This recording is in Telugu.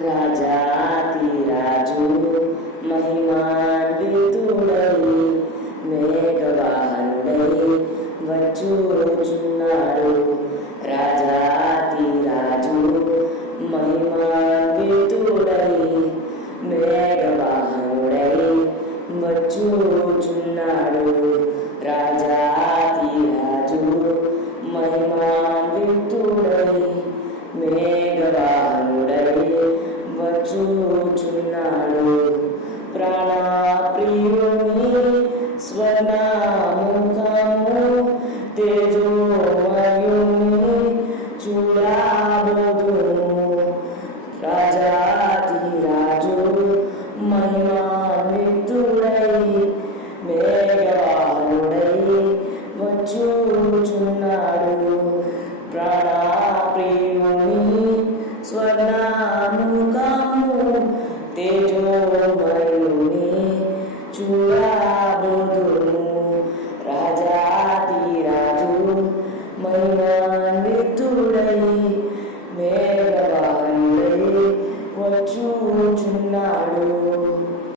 రాజాతిరాజు మహిమాన్వితుడై మేఘవాహనుడై వచ్చుచున్నాడు. రాజాతిరాజు మహిమాన్వితుడై మేఘవాహనుడై వచ్చుచున్నాడు. రాజాతిరాజు మహిమాన్వితుడై మేఘవాహనుడై వచ్చుచున్నాడు. ప్రాణప్రియుని స్వర్ణముఖము తేజోమయుని చూడబోదును. రాజాతిరాజు మహిమాన్వితుడై మేఘవాహనుడై వచ్చుచున్నాడు. ప్రాణప్రియుని స్వర్ణముఖము తేజోమయుని చూడబోదును. రాజాతిరాజు మహిమాన్వితుడై మేఘవాహనుడై వచ్చుచున్నాడు.